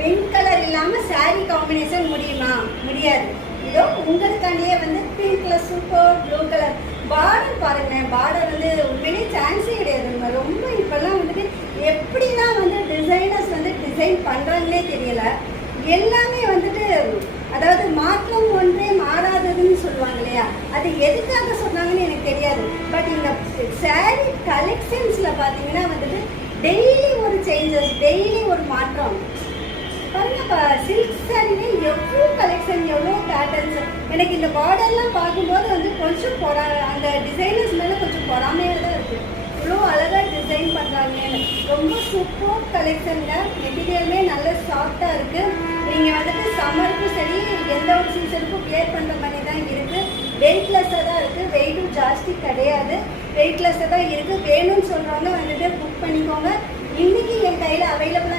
Pink colour இல்லாமல் sari combination முடியுமா? முடியாது. இதோ உங்களுக்காண்டியே வந்து பிங்க்ல சூப்பர் ப்ளூ கலர் பார்டர் பாருங்க. பார்டர் வந்து உண்மையிலே சான்ஸே கிடையாது. ரொம்ப இப்போல்லாம் வந்துட்டு எப்படிலாம் வந்து டிசைனர்ஸ் வந்து டிசைன் பண்ணுறாங்கன்னே தெரியல. எல்லாமே வந்துட்டு அதாவது மாற்றம் ஒன்றே மாறாததுன்னு சொல்லுவாங்க இல்லையா, அது எதுக்காக சொன்னாங்கன்னு எனக்கு தெரியாது. பட் இந்த சாரீ கலெக்ஷன்ஸில் பார்த்தீங்கன்னா வந்துட்டு டெய்லி ஒரு சேஞ்சஸ், டெய்லி ஒரு மாற்றம் பாருங்க. சில்க் சாரிலே எவ்வளோ கலெக்ஷன், எவ்வளோ பேட்டர்ன்ஸ். எனக்கு இந்த பார்டர்லாம் பார்க்கும்போது வந்து கொஞ்சம் அந்த டிசைனர்ஸ் மேலே கொஞ்சம் பொறாமையாக தான் இருக்குது. இவ்வளோ அழகாக டிசைன் பண்ணுறாங்கன்னு. ரொம்ப சூப்பர் கலெக்ஷனுங்க. மெட்டீரியலுமே நல்ல சாஃப்டாக இருக்குது. நீங்கள் வந்துட்டு சம்மருக்கும் சரி எந்த ஒரு சீசனுக்கும் வியர் பண்ணுற மாதிரி தான் இருக்குது. வெயிட்லெஸ்ஸாக தான் இருக்குது. வெயிட்டும் ஜாஸ்தி கிடையாது. வெயிட்லெஸ்ஸாக தான் இருக்குது. வேணும்னு சொல்கிறவங்க வந்துட்டு புக் பண்ணிக்கோங்க. இன்றைக்கி என் கையில் அவைலபிளாக